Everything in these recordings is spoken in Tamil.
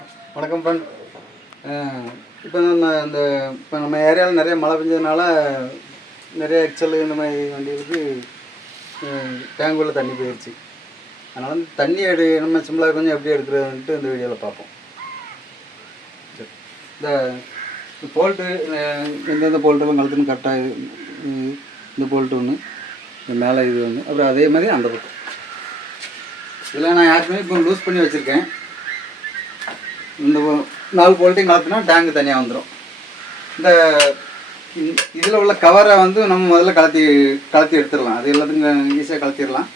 வணக்கம் ஃப்ரெண்ட். இப்போ நம்ம ஏரியாவில் நிறைய மழை பெஞ்சதுனால நிறைய எக்ஸல் இந்த மாதிரி வண்டிகளுக்கு டேங்க் உள்ள தண்ணி போயிடுச்சு. அதனால் வந்து தண்ணி நம்ம சிம்பிளாக கொஞ்சம் எப்படி எடுக்கிறதுன்ட்டு இந்த வீடியோவில் பார்ப்போம். சரி, இந்த போல்ட்டு எந்தெந்த போல்ட்டெல்லாம் கழுத்துன்னு கரெக்டாக இந்த போல்ட்டு ஒன்று, இந்த மேலே இது ஒன்று, அப்புறம் அதே மாதிரி அந்த பக்கம் இதில் நான் யாருக்குமே இப்போ லூஸ் பண்ணி வச்சுருக்கேன். இந்த 4 போல்ட்டையும் கலத்துனா டேங்கு தனியாக வந்துடும். இந்த இதில் உள்ள கவரை வந்து நம்ம முதல்ல கலத்தி எடுத்துடலாம். அது எல்லாத்துக்கும் ஈஸியாக கலத்திடலாம்.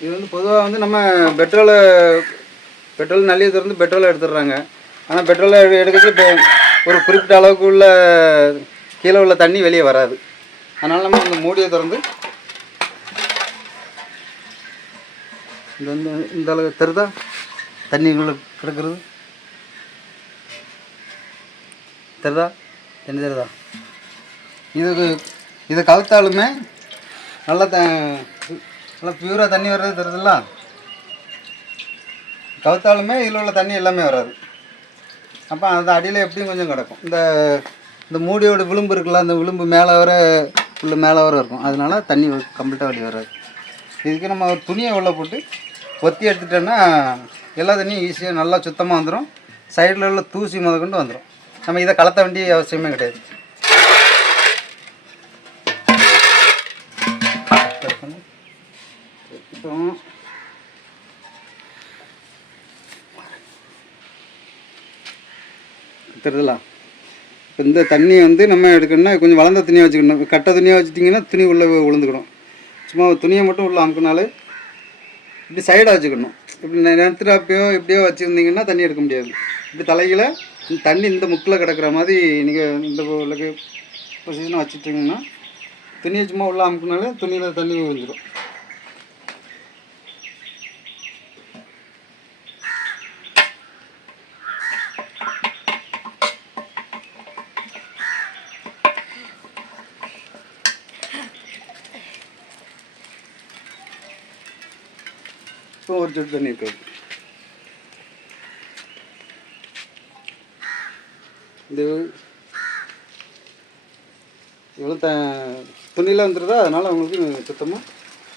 இது வந்து பொதுவாக வந்து நம்ம பெட்ரோல் நல்லியை திறந்து பெட்ரோலை எடுத்துடுறாங்க. ஆனால் பெட்ரோலை எடுக்கிறது இப்போ ஒரு குறிப்பிட்ட அளவுக்கு உள்ள கீழே உள்ள தண்ணி வெளியே வராது. அதனால் நம்ம இந்த மூடியை திறந்து இந்த அளவு தெரிதா தண்ணிக்குள்ளே கிடக்கிறது தெரிதா என்ன தெரியுதா? இதை கவுத்தாலுமே நல்லா பியூராக தண்ணி வர்றது தெரியுதுல்ல. கவுத்தாலுமே இதில் உள்ள தண்ணி எல்லாமே வராது. அப்போ அது அடியில் எப்படியும் கொஞ்சம் கிடக்கும். இந்த மூடியோட விளிம்பு இருக்குல்ல, அந்த விளிம்பு மேலே வர இருக்கும். அதனால தண்ணி கம்ப்ளீட்டாக வெளியே வராது. இதுக்கு நம்ம ஒரு துணியை உள்ள போட்டு ஒத்தி எடுத்துட்டோன்னா எல்லா தண்ணியும் ஈஸியாக நல்லா சுத்தமாக வந்துடும். சைடில் உள்ள தூசி முதற்கொண்டு வந்துடும். நம்ம இதை கலத்த வேண்டிய அவசியமே கிடையாது. தெரியுதுல, இப்போ இந்த தண்ணி வந்து நம்ம எடுக்கணும்னா கொஞ்சம் வளர்ந்த துணியாக வச்சுக்கணும். கட்டை துணியாக வச்சுட்டிங்கன்னா துணி உள்ளே விழுந்துக்கணும். சும்மா துணியை மட்டும் உள்ளே அமுக்கினாலே இப்படி சைடாக வச்சுக்கணும். இப்படி நேரத்தில் அப்பயோ எப்படியோ வச்சுருந்தீங்கன்னா தண்ணி எடுக்க முடியாது. இப்படி தலையில் தண்ணி இந்த முக்கில் கிடக்கிற மாதிரி நீங்கள் இந்த பொசிஷனாக வச்சுட்டிங்கன்னா துணியை சும்மா உள்ளே அமுக்கினாலே துணியில் தண்ணி விழுந்துடும். இப்போ ஒரு சொட்டு தண்ணி இருக்காது. இந்த இவ்வளோ துணியில் வந்துடுதா, அதனால் உங்களுக்கு சுத்தமாக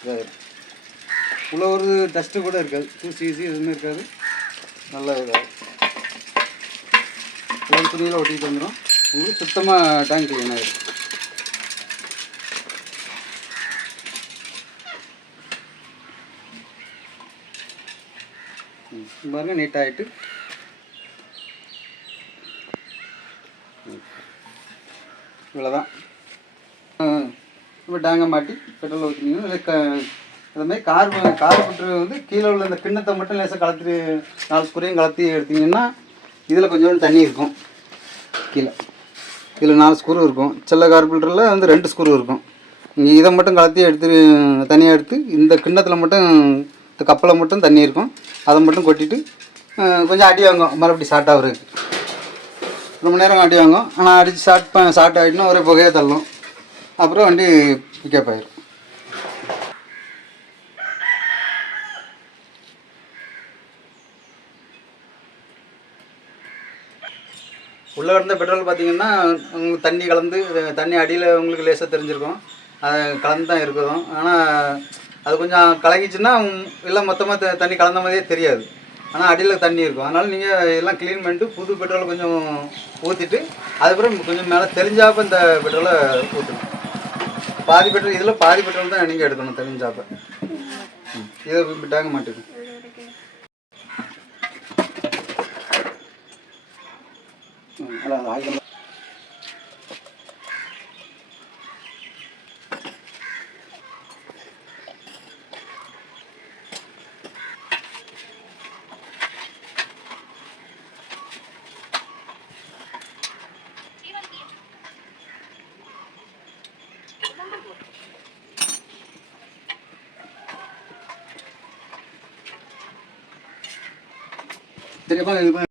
இதாகிடும். உள்ள ஒரு டஸ்ட்டு கூட இருக்காது, தூசி எதுவுமே இருக்காது. நல்லா இதாகும். எல்லாம் துணியில் ஒட்டிக்கிட்டு வந்துடும். உங்களுக்கு சுத்தமாக டேங்க் க்ளீன் ஆகிடும். பாருங்க, நீட்டாகிட்டு இவ்வளோதான். இப்போ டேங்கை மாட்டி பெட்ரோல் ஊற்றினீங்கன்னா அதுமாதிரி கார் பெட்ரோல் வந்து கீழே உள்ள இந்த கிண்ணத்தை மட்டும் லேசாக கலத்தி 4 ஸ்க்ரூவையும் கலத்தி எடுத்திங்கன்னா இதில் கொஞ்சோண்டு தண்ணி இருக்கும். இதில் 4 ஸ்க்ரூ இருக்கும். சில கார் ஃபில்டரில் வந்து 2 ஸ்க்ரூ இருக்கும். நீங்கள் இதை மட்டும் கலத்தி தனியாக எடுத்து இந்த கிண்ணத்தில் மட்டும் இந்த கப்பில் மட்டும் தண்ணி இருக்கும். அதை மட்டும் கொட்டிட்டு கொஞ்சம் அடி வாங்கும். மறுபடியும் ஷார்ட் ஆகுறதுக்கு ரொம்ப நேரம் அடி வாங்கும். ஆனால் அடித்து ஷார்ட் ஆகிட்டுனா ஒரே புகையாக தள்ளும். அப்புறம் வண்டி பிக்கப் ஆகிடும். உள்ளே கிடந்த பெட்ரோல் பார்த்திங்கன்னா உங்களுக்கு தண்ணி அடியில் உங்களுக்கு லேசாக தெரிஞ்சிருக்கும். அது கலந்து தான் இருக்கும். ஆனால் அது கொஞ்சம் கலங்கிச்சுன்னா எல்லாம் மொத்தமாக தண்ணி கலந்த மாதிரியே தெரியாது. ஆனால் அடியில் தண்ணி இருக்கும். அதனால் நீங்கள் எல்லாம் க்ளீன் பண்ணிட்டு புது பெட்ரோலை கொஞ்சம் ஊற்றிட்டு அதுக்கப்புறம் கொஞ்சம் மேலே தெரிஞ்சாப்போ இந்த பெட்ரோலை ஊற்றணும். பாதி பெட்ரோல் தான் நீங்கள் எடுக்கணும் தெரிஞ்சாப்போ. இதை டேங்க மாட்டிடும். ஆயில் சரிப்பா